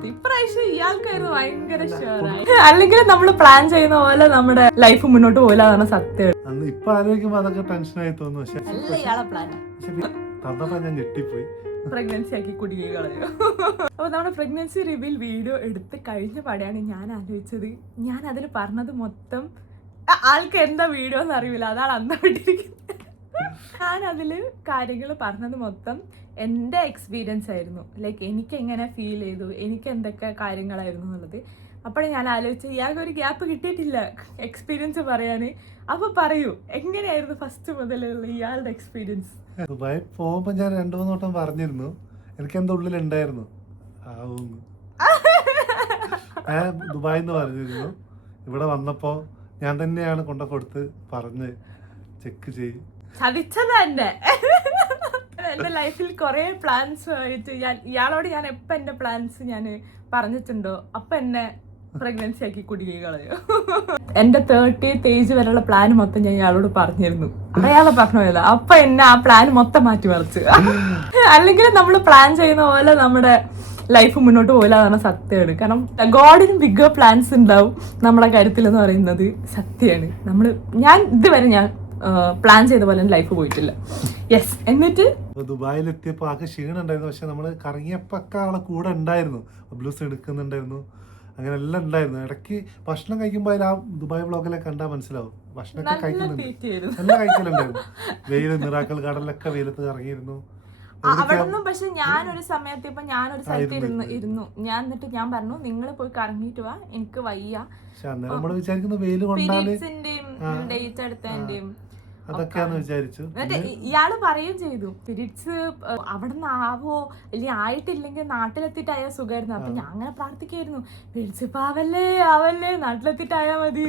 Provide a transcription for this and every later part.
പറ്റില്ലാത്ത ഇപ്രാവശ്യം ഇയാൾക്കായിരുന്നു ഭയങ്കര ഷുവറായി. അല്ലെങ്കിൽ നമ്മൾ പ്ലാൻ ചെയ്യുന്ന പോലെ നമ്മുടെ ലൈഫ് മുന്നോട്ട് പോകില്ല എന്നാണ് സത്യം. ഇപ്പൊ ആലോചിക്കുമ്പോ അതൊക്കെ ടെൻഷനായി തോന്നുന്നു. അല്ല ഇയാളെ പ്ലാൻ തന്നപ്പോ ഞാൻ ഞെട്ടിപ്പോയി. പ്രഗ്നൻസി ആക്കി കുടുങ്ങി കളഞ്ഞു. അപ്പൊ നമ്മുടെ പ്രഗ്നൻസി റിവീൽ വീഡിയോ എടുത്ത് കഴിഞ്ഞ പാടെയാണ് ഞാൻ ആലോചിച്ചത്, ഞാൻ അതിൽ പറഞ്ഞത് മൊത്തം ആൾക്ക് എന്താ വീഡിയോ എന്ന് അറിയില്ല, അതാണ് അന്ന് വിട്ടിരിക്കുന്നത്. ഞാൻ അതിൽ കാര്യങ്ങൾ പറഞ്ഞത് മൊത്തം എൻ്റെ എക്സ്പീരിയൻസ് ആയിരുന്നു. ലൈക്ക് എനിക്ക് എങ്ങനെ ഫീൽ ചെയ്തു, എനിക്ക് എന്തൊക്കെ കാര്യങ്ങളായിരുന്നു എന്നുള്ളത്. അപ്പോഴേ ഞാൻ ആലോചിച്ചു ഇയാൾക്ക് ഒരു ഗ്യാപ്പ് കിട്ടിയിട്ടില്ല എക്സ്പീരിയൻസ് പറയാൻ. അപ്പൊ പറയൂ, എങ്ങനെയായിരുന്നു ഫസ്റ്റ് മുതലുള്ള ഇയാളുടെ എക്സ്പീരിയൻസ്? ദുബായി പോകുമ്പോ ഞാൻ 2-3 വട്ടം പറഞ്ഞിരുന്നു, എനിക്ക് എന്റെ ഉള്ളിലുണ്ടായിരുന്നു ആവുന്നു. ഞാൻ ദുബായിന്ന് പറഞ്ഞിരുന്നു. ഇവിടെ വന്നപ്പോ ഞാൻ തന്നെയാണ് കൊണ്ട കൊടുത്ത് പറഞ്ഞ് ചെക്ക് ചെയ്യും. ചതിച്ചത് തന്നെ. എന്റെ ലൈഫിൽ കുറെ പ്ലാൻസ് ആയിട്ട് ഇയാളോട് ഞാൻ എപ്പോ എന്റെ പ്ലാൻസ് ഞാൻ പറഞ്ഞിട്ടുണ്ടോ അപ്പൊ എന്നെ പ്രഗ്നൻസി ആക്കി കുടുങ്ങി കളയോ. എന്റെ 30th ഏജ് വരെയുള്ള പ്ലാൻ മൊത്തം ഞാൻ ഇയാളോട് പറഞ്ഞിരുന്നു, അയാളെ പറഞ്ഞതല്ല. അപ്പൊ എന്നെ ആ പ്ലാൻ മൊത്തം മാറ്റി മറിച്ച്. അല്ലെങ്കിൽ നമ്മൾ പ്ലാൻ ചെയ്യുന്ന പോലെ നമ്മുടെ ലൈഫ് മുന്നോട്ട് പോകില്ല എന്നാണ് സത്യമാണ്. കാരണം ഗോഡിന് ബിഗ്ഗർ പ്ലാൻസ് ഉണ്ടാവും നമ്മുടെ കാര്യത്തിൽ എന്ന് പറയുന്നത് സത്യമാണ്. ഞാൻ ഇതുവരെ ഞാൻ പ്ലാൻ ചെയ്ത പോലെ ലൈഫ് പോയിട്ടില്ല. യെസ്. എന്നിട്ട് ദുബായിലെത്തിയപ്പോ ആകെ ക്ഷീണം ഉണ്ടായിരുന്നു. പക്ഷെ നമ്മള് കറങ്ങിയപ്പൊക്കെ ആളെ കൂടെ ഉണ്ടായിരുന്നു, ബ്ലൂസ് എടുക്കുന്നുണ്ടായിരുന്നു, അങ്ങനെ എല്ലാം ഉണ്ടായിരുന്നു. ഇടയ്ക്ക് ഭക്ഷണം കഴിക്കുമ്പോ ആ ദുബായ് വ്ളോഗിലൊക്കെ കണ്ടാൽ മനസ്സിലാവും ഭക്ഷണമൊക്കെ കഴിക്കുന്നുണ്ട്, എല്ലാം കഴിക്കലുണ്ടായിരുന്നു. വെയില് മിറാക്കൾ ഗാർഡനിലൊക്കെ വെയിലത്ത് ഇറങ്ങിയിരുന്നു. അവിടെന്നും. പക്ഷെ ഞാനൊരു സമയത്ത് ഇപ്പൊ ഞാനൊരു സ്ഥലത്ത് ഇരുന്നു. ഞാൻ എന്നിട്ട് ഞാൻ പറഞ്ഞു നിങ്ങൾ പോയി കറങ്ങിയിട്ട് വാ, എനിക്ക് വയ്യ. നമ്മള് വിചാരിക്കുന്ന വെയില് കൊണ്ടാല് ഡേറ്റ് എടുത്തതിന്റെയും അതൊക്കെയാന്ന് വിചാരിച്ചു. എന്നിട്ട് ഇയാള് പറയുകയും ചെയ്തു പിരീഡ്സ് അവിടെ നിന്ന് ആവോ അല്ലെങ്കിൽ ആയിട്ടില്ലെങ്കിൽ നാട്ടിലെത്തിയിട്ടായ സുഖമായിരുന്നു. അപ്പൊ ഞാൻ അങ്ങനെ പ്രാർത്ഥിക്കായിരുന്നു, പിരീഡ്സ് ഇപ്പൊ ആവല്ലേ നാട്ടിലെത്തിയിട്ടായാ മതി.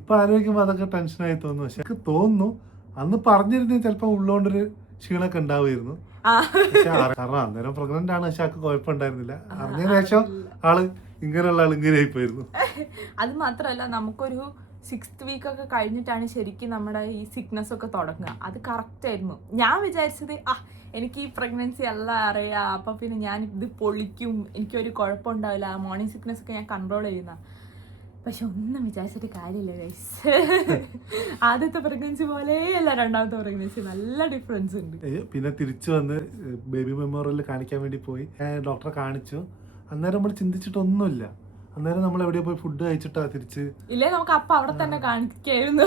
ഇപ്പൊ ആലോചിക്കുമ്പോ അതൊക്കെ ടെൻഷനായി തോന്നുന്നു. പക്ഷെ എനിക്ക് തോന്നുന്നു അന്ന് പറഞ്ഞിരുന്നേ ചിലപ്പോ ഉള്ളോണ്ടൊരു ക്ഷീണൊക്കെ ഉണ്ടാവുമായിരുന്നു. കാരണം അന്നേരം പ്രഗ്നന്റ് ആണ്, പക്ഷെ ആൾക്ക് കുഴപ്പമുണ്ടായിരുന്നില്ല. അറിഞ്ഞതിന് ശേഷം ആള് ഇങ്ങനെയുള്ള ആൾ ഇങ്ങനെ ആയിപ്പോയിരുന്നു. അത് മാത്രല്ല നമുക്കൊരു 6th വീക്ക് ഒക്കെ കഴിഞ്ഞിട്ടാണ് ശരിക്കും നമ്മുടെ ഈ സിക്നസ് ഒക്കെ തുടങ്ങുക. അത് കറക്റ്റ് ആയിരുന്നു. ഞാൻ വിചാരിച്ചത് എനിക്ക് ഈ പ്രഗ്നൻസി എല്ലാം അറിയാം, അപ്പൊ പിന്നെ ഞാൻ ഇത് പൊളിക്കും, എനിക്കൊരു കുഴപ്പമുണ്ടാവില്ല, മോർണിംഗ് സിക്നസ് ഒക്കെ ഞാൻ കൺട്രോൾ ചെയ്യുന്ന. പക്ഷെ ഒന്നും വിചാരിച്ചിട്ട് കാര്യമില്ല ഗൈസ്. ആദ്യത്തെ പ്രഗ്നൻസി പോലെയല്ല രണ്ടാമത്തെ പ്രഗ്നൻസി, നല്ല ഡിഫറൻസ് ഉണ്ട്. പിന്നെ തിരിച്ചു വന്ന് ബേബി മെമ്മോറിയലിൽ കാണിക്കാൻ വേണ്ടി പോയി, ഡോക്ടറെ കാണിച്ചു. അന്നേരം നമ്മൾ ചിന്തിച്ചിട്ടൊന്നുമില്ല. അന്നേരം നമ്മൾ എവിടെയോ പോയി ഫുഡ് കഴിച്ചിട്ടാ തിരിച്ച്. ഇല്ലേ നമുക്ക് അപ്പൊ അവിടെ തന്നെ കാണിക്കായിരുന്നു.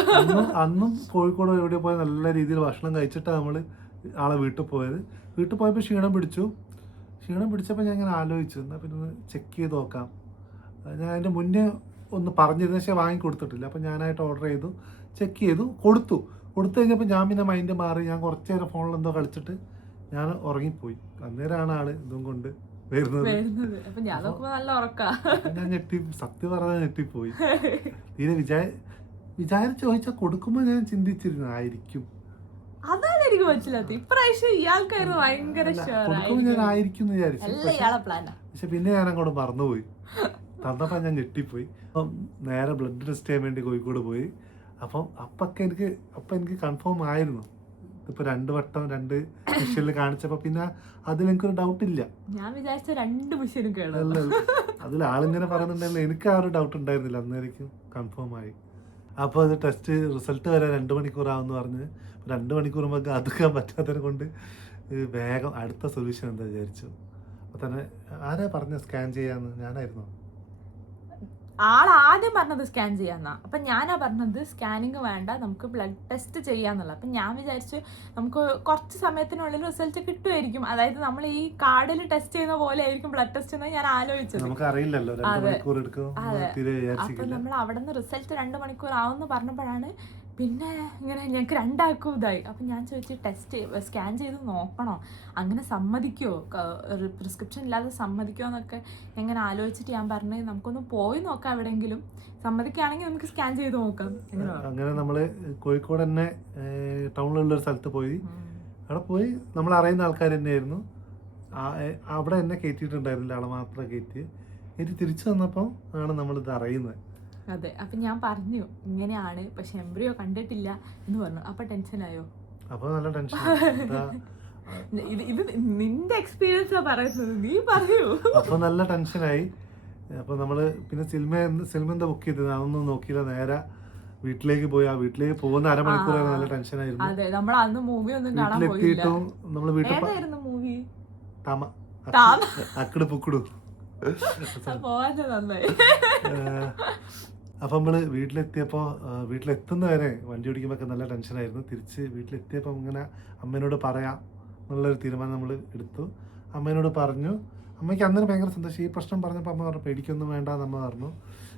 അന്നും കോഴിക്കോട് എവിടെയോ പോയി നല്ല രീതിയിൽ ഭക്ഷണം കഴിച്ചിട്ടാ നമ്മള് ആളെ വീട്ടിൽ പോയത്. വീട്ടിൽ പോയപ്പോൾ ക്ഷീണം പിടിച്ചപ്പോൾ ഞാൻ ഇങ്ങനെ ആലോചിച്ചു, എന്നാൽ പിന്നെ ഒന്ന് ചെക്ക് ചെയ്ത് നോക്കാം. ഞാൻ അതിൻ്റെ മുന്നേ ഒന്ന് പറഞ്ഞിരുന്ന, പക്ഷേ വാങ്ങി കൊടുത്തിട്ടില്ല. അപ്പം ഞാനായിട്ട് ഓർഡർ ചെയ്തു, ചെക്ക് ചെയ്തു, കൊടുത്തു കഴിഞ്ഞപ്പോൾ ഞാൻ പിന്നെ മൈൻഡ് മാറി. ഞാൻ കുറച്ച് നേരം ഫോണിൽ എന്തോ കളിച്ചിട്ട് ഞാൻ ഉറങ്ങിപ്പോയി. അന്നേരമാണ് ആള് ഇതും കൊണ്ട് വരുന്നത്. ഞാൻ ഞെട്ടി, സത്യം പറഞ്ഞാൽ ഞെട്ടിപ്പോയി. തീരെ വിചാരിച്ച് ചോദിച്ചാൽ കൊടുക്കുമ്പോ ഞാൻ ചിന്തിച്ചിരുന്നു ആയിരിക്കും, അതാണ് എനിക്ക് മനസ്സിലാത്ത ഇപ്രാവശ്യം ഇയാൾക്കായിരുന്നു ഭയങ്കര ഞാൻ ആയിരിക്കും എന്ന് വിചാരിച്ചു. പക്ഷെ പിന്നെ ഞാൻ അങ്ങോട്ട് മറന്നുപോയി. തന്നപ്പോ ഞാൻ ഞെട്ടിപ്പോയി. അപ്പം നേരെ ബ്ലഡ് ടെസ്റ്റ് ചെയ്യാൻ വേണ്ടി കോഴിക്കോട് പോയി. അപ്പൊ എനിക്ക് കൺഫേം ആയിരുന്നു. ഇപ്പൊ 2 വട്ടം 2 മിഷനിൽ കാണിച്ചപ്പോ പിന്നെ അതിൽ എനിക്കൊരു ഡൗട്ട് ഇല്ല. ഞാൻ വിചാരിച്ച 2 മിഷനും അതിൽ ആളിങ്ങനെ പറയുന്നുണ്ടെങ്കിൽ എനിക്ക് ആ ഒരു ഡൗട്ട് ഉണ്ടായിരുന്നില്ല. അന്നേരം കൺഫേം ആയി. അപ്പോൾ അത് ടെസ്റ്റ് റിസൾട്ട് വരെ 2 മണിക്കൂർ ആവുമെന്ന് പറഞ്ഞ് 2 മണിക്കൂർ നമുക്ക് അതുക്കാൻ പറ്റാത്തതിനെ കൊണ്ട് വേഗം അടുത്ത സൊല്യൂഷൻ എന്താ വിചാരിച്ചു. അപ്പൊ തന്നെ ആരാ പറഞ്ഞ സ്കാൻ ചെയ്യാന്ന്? ഞാനായിരുന്നു. ആദ്യം പറഞ്ഞത് സ്കാൻ ചെയ്യാന്നാ. അപ്പൊ ഞാനാ പറഞ്ഞത് സ്കാനിങ് വേണ്ട, നമുക്ക് ബ്ലഡ് ടെസ്റ്റ് ചെയ്യാന്നുള്ള. അപ്പൊ ഞാൻ വിചാരിച്ചു നമുക്ക് കുറച്ച് സമയത്തിനുള്ളിൽ റിസൾട്ട് കിട്ടുമായിരിക്കും. അതായത് നമ്മൾ ഈ കാർഡിൽ ടെസ്റ്റ് ചെയ്യുന്ന പോലെ ആയിരിക്കും ബ്ലഡ് ടെസ്റ്റ് എന്ന് ഞാൻ ആലോചിച്ചത്. അപ്പൊ നമ്മൾ അവിടെ നിന്ന് റിസൾട്ട് 2 മണിക്കൂർ ആവുമെന്ന് പറഞ്ഞപ്പോഴാണ് പിന്നെ ഇങ്ങനെ ഞങ്ങൾക്ക് 2 ആൾക്കും ഇതായി. അപ്പം ഞാൻ ചോദിച്ചു സ്കാൻ ചെയ്ത് നോക്കണോ, അങ്ങനെ സമ്മതിക്കുമോ, പ്രിസ്ക്രിപ്ഷൻ ഇല്ലാതെ സമ്മതിക്കുമോ എന്നൊക്കെ എങ്ങനെ ആലോചിച്ചിട്ട് ഞാൻ പറഞ്ഞു നമുക്കൊന്ന് പോയി നോക്കാം, എവിടെയെങ്കിലും സമ്മതിക്കുകയാണെങ്കിൽ നമുക്ക് സ്കാൻ ചെയ്ത് നോക്കാം. അങ്ങനെ നമ്മള് കോഴിക്കോട് തന്നെ ടൗണിലുള്ള ഒരു സ്ഥലത്ത് പോയി. അവിടെ പോയി നമ്മൾ അറിയുന്ന ആൾക്കാർ തന്നെയായിരുന്നു. അവിടെ എന്നെ കയറ്റിയിട്ടുണ്ടായിരുന്നില്ല, ആളെ മാത്രം കയറ്റി തിരിച്ചു വന്നപ്പോൾ ആണ് നമ്മളിത് അറിയുന്നത്. അതെ. അപ്പൊ ഞാൻ പറഞ്ഞു ഇങ്ങനെയാണ്, പക്ഷെ എംബ്രിയോ കണ്ടിട്ടില്ല എന്ന് പറഞ്ഞു. അപ്പൊ ടെൻഷനായോ? അപ്പൊ നല്ല ടെൻഷൻ. ഇത് നിന്റെ എക്സ്പീരിയൻസാ പറയുന്നത്, നീ പറയൂ. അപ്പൊ നല്ല ടെൻഷനായി. അപ്പൊ നമ്മള് പിന്നെ സിനിമ എന്താ ബുക്ക് ചെയ്തത് അതൊന്നും നോക്കിയില്ല, നേരെ വീട്ടിലേക്ക് പോയി. ആ വീട്ടിലേക്ക് പോകുന്ന അരമണിക്കൂർ നല്ല ടെൻഷനായിരുന്നു. അതെ, നമ്മൾ അന്ന് മൂവി ഒന്നും കാണാൻ പോയില്ല. വീട്ടിലെത്തിയിട്ടും നമ്മള് വീട്ടിൽ മൂവി അക്കട് പുക്കടു പോവാൻ നന്നായി. അപ്പൊ നമ്മള് വീട്ടിലെത്തുന്ന വരെ വണ്ടി ഓടിക്കുമ്പോ നല്ല ടെൻഷനായിരുന്നു. തിരിച്ച് വീട്ടിലെത്തിയപ്പോ ഇങ്ങനെ അമ്മേനോട് പറയാം എന്നുള്ളൊരു തീരുമാനം നമ്മൾ എടുത്തു. അമ്മേനോട് പറഞ്ഞു. അമ്മയ്ക്ക് അന്നേരം ഭയങ്കര സന്തോഷം. ഈ പ്രശ്നം പറഞ്ഞപ്പോൾ അമ്മ പറഞ്ഞു പേടിക്കൊന്നും വേണ്ട എന്ന് പറഞ്ഞു.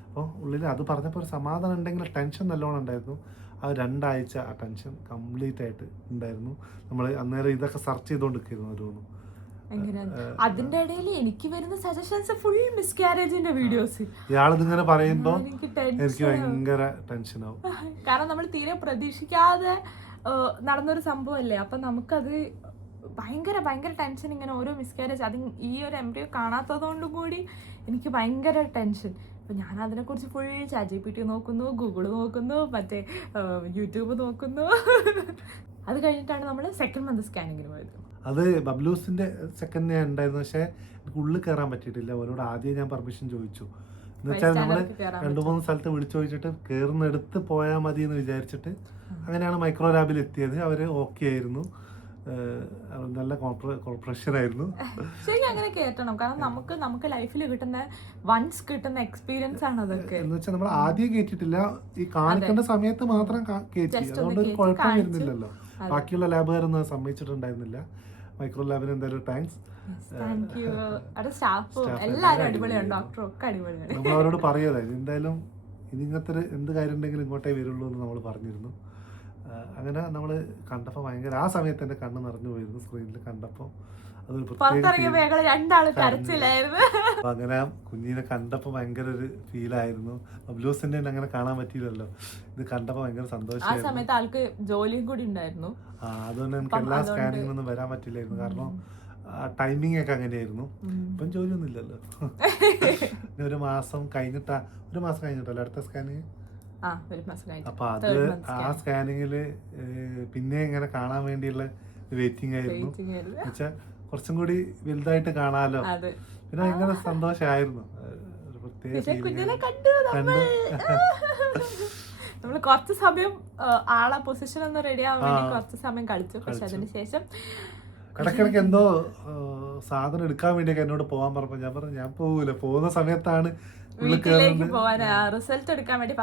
അപ്പോൾ ഉള്ളിൽ അത് പറഞ്ഞപ്പോൾ ഒരു സമാധാനം ഉണ്ടെങ്കിൽ ടെൻഷൻ നല്ലോണം ഉണ്ടായിരുന്നു. ആ 2 ആഴ്ച ആ ടെൻഷൻ കംപ്ലീറ്റ് ആയിട്ട് ഉണ്ടായിരുന്നു. നമ്മൾ അന്നേരം ഇതൊക്കെ സെർച്ച് ചെയ്തുകൊണ്ടിരിക്കുന്നു ഓരോന്നും. അതിന്റെ ഇടയിൽ എനിക്ക് വരുന്ന സജഷൻസ് ഫുൾ മിസ്കാരേജിന്റെ വീഡിയോസ്. ഇയാളിതിങ്ങനെ പറയുമ്പോ എനിക്ക് ഭയങ്കര ടെൻഷനാവും. കാരണം നമ്മൾ തീരെ പ്രതീക്ഷിക്കാതെ നടന്നൊരു സംഭവമല്ലേ. അപ്പൊ നമുക്കത് ഭയങ്കര ഭയങ്കര ടെൻഷൻ. ഇങ്ങനെ ഓരോ മിസ്കാരേജ്, അത് ഈ ഒരു എംബ്രിയോ കാണാത്തത് കൊണ്ടും കൂടി എനിക്ക് ഭയങ്കര ടെൻഷൻ. അപ്പം ഞാൻ അതിനെക്കുറിച്ച് ഫുൾ ChatGPT നോക്കുന്നു, ഗൂഗിൾ നോക്കുന്നു, മറ്റേ യൂട്യൂബ് നോക്കുന്നു. അത് കഴിഞ്ഞിട്ടാണ് നമ്മൾ സെക്കൻഡ് മന്ത് സ്കാനിങ്ങിന് പോയത്. അത് ബബ്ലൂസിന്റെ സെക്കൻഡ് ഞാൻ ഉണ്ടായിരുന്നു. പക്ഷെ എനിക്ക് ഉള്ളിൽ കയറാൻ പറ്റിയിട്ടില്ല. അവരോട് ആദ്യം ഞാൻ പെർമിഷൻ ചോദിച്ചു. എന്ന് വെച്ചാൽ നമ്മള് 2-3 സ്ഥലത്ത് വിളിച്ചു ചോദിച്ചിട്ട് കയറുന്നെടുത്ത് പോയാൽ മതി എന്ന് വിചാരിച്ചിട്ട് അങ്ങനെയാണ് മൈക്രോ ലാബിൽ എത്തിയത്. അവര് ഓക്കെ ആയിരുന്നു. നല്ല കോർപ്പറേഷൻ ആയിരുന്നു. ശരിക്കും അങ്ങനെ കേട്ടണം. കാരണം നമുക്ക് ലൈഫിൽ കിട്ടുന്ന വൺസ് കിട്ടുന്ന എക്സ്പീരിയൻസ് ആണ് അതൊക്കെ. എന്ന് വെച്ചാൽ നമ്മൾ ആദ്യം കേട്ടിട്ടില്ല, ഈ കാണിക്കേണ്ട സമയത്ത് മാത്രം കേട്ടി. അതുകൊണ്ട് ഒരു കുഴപ്പം വരുന്നില്ലല്ലോ. ബാക്കിയുള്ള ലാബുകാരൊന്നും സമ്മതിച്ചിട്ടുണ്ടായിരുന്നില്ല. മൈക്രോ ലാബിന് എന്തായാലും താങ്ക്സ്. നമ്മൾ അവരോട് പറയതായിരുന്നു എന്തായാലും ഇനി ഇങ്ങനത്തെ എന്ത് കാര്യം ഉണ്ടെങ്കിലും ഇങ്ങോട്ടേ വരുള്ളൂ എന്ന് നമ്മൾ പറഞ്ഞിരുന്നു. അങ്ങനെ നമ്മൾ കണ്ടപ്പോൾ ഭയങ്കര ആ സമയത്ത് എൻ്റെ കണ്ണ് നിറഞ്ഞു പോയിരുന്നു സ്ക്രീനിൽ കണ്ടപ്പോൾ. അതൊരു അപ്പൊ അങ്ങനെ കുഞ്ഞിനെ കണ്ടപ്പോൾ ഭയങ്കര ഒരു ഫീലായിരുന്നു. ബബ്ലൂസിന്റെ അങ്ങനെ കാണാൻ പറ്റിയില്ലല്ലോ. ഇത് കണ്ടപ്പോൾ ഭയങ്കര സന്തോഷമായിരുന്നു. ആൾക്ക് ജോലിയും കൂടി ഉണ്ടായിരുന്നു. അതുകൊണ്ട് എനിക്ക് എല്ലാ സ്കാനിങ്ങിനൊന്നും വരാൻ പറ്റില്ലായിരുന്നു. കാരണം ടൈമിംഗ് ഒക്കെ അങ്ങനെയായിരുന്നു. ഇപ്പം ജോലിയൊന്നും ഇല്ലല്ലോ. ഒരു മാസം കഴിഞ്ഞിട്ടല്ലോ അടുത്ത സ്കാനിങ്. അപ്പൊ അത് ആ സ്കാനിങ്ങില് പിന്നെ ഇങ്ങനെ കാണാൻ വേണ്ടിയുള്ള വെയിറ്റിംഗ് ആയിരുന്നു. എന്നുവെച്ചാൽ കുറച്ചും കൂടി വലുതായിട്ട് കാണാലോ. പിന്നെ ഭയങ്കര സന്തോഷമായിരുന്നു. ഒരു പ്രത്യേക നമ്മള് കുറച്ച് സമയം ആളെ പൊസിഷൻ ഒന്ന് റെഡി ആവാൻ വേണ്ടി കുറച്ച് സമയം കളിച്ചു. പക്ഷെ അതിനുശേഷം ഇടയ്ക്കിടയ്ക്ക് എന്തോ സാധനം എടുക്കാൻ വേണ്ടിയൊക്കെ എന്നോട് പോകാൻ പറഞ്ഞപ്പോ ഞാൻ പറഞ്ഞു ഞാൻ പോകൂല. പോകുന്ന സമയത്താണ് വീട്ടിലേക്ക് പോവാൻ റിസൾട്ട് എടുക്കാൻ വേണ്ടി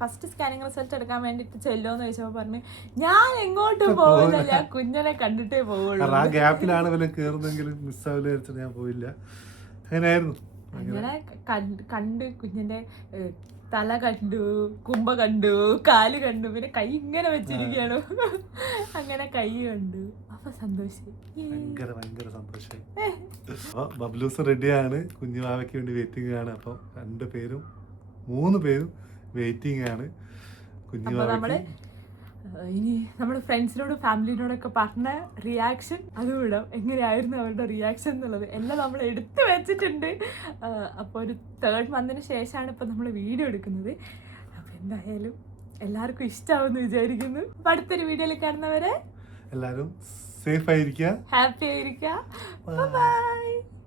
ഫസ്റ്റ് സ്കാനിങ് റിസൾട്ട് എടുക്കാൻ വേണ്ടിട്ട് ചെല്ലോന്ന് ചോദിച്ചപ്പോ പറഞ്ഞു ഞാൻ എങ്ങോട്ടും പോവില്ല, ഞാൻ കുഞ്ഞിനെ കണ്ടിട്ടേ പോവുള്ളൂ. ആ ഗ്യാപ്പിലാണ് വല്ല കേറുന്നെങ്കിലും മിസ്സാവില്ല വെച്ചിട്ട് ഞാൻ പോയില്ല. അങ്ങനെയായിരുന്നു. അങ്ങനെ കണ്ട് കുഞ്ഞിന്റെ തല കണ്ടു, കുമ്പ കണ്ടു, കാല് കണ്ടു, പിന്നെ കൈ ഇങ്ങനെ വെച്ചിരിക്കുകയാണ്. അങ്ങനെ കൈ കണ്ടു. അപ്പൊ സന്തോഷം, ഭയങ്കര സന്തോഷമായി. അപ്പൊ ബബ്ലൂസ് റെഡിയാണ്, കുഞ്ഞുമാവയ്ക്ക് വേണ്ടി വെയിറ്റിംഗ് ആണ്. അപ്പൊ 3 പേരും വെയിറ്റിംഗ് ആണ് കുഞ്ഞുമാവയ്ക്ക്. ഇനി നമ്മുടെ ഫ്രണ്ട്സിനോടും ഫാമിലിനോടൊക്കെ പറഞ്ഞ റിയാക്ഷൻ അത് വിടാം. എങ്ങനെയായിരുന്നു അവരുടെ റിയാക്ഷൻ എന്നുള്ളത് എല്ലാം നമ്മൾ എടുത്തു വെച്ചിട്ടുണ്ട്. അപ്പോൾ ഒരു 3rd മന്തിന് ശേഷമാണ് ഇപ്പം നമ്മൾ വീഡിയോ എടുക്കുന്നത്. അപ്പം എന്തായാലും എല്ലാവർക്കും ഇഷ്ടമാവുമെന്ന് വിചാരിക്കുന്നു. അപ്പം അടുത്തൊരു വീഡിയോയിൽ കാണുന്നവരെ എല്ലാവരും സേഫ് ആയിരിക്കുക, ഹാപ്പി ആയിരിക്കുക. ബൈ.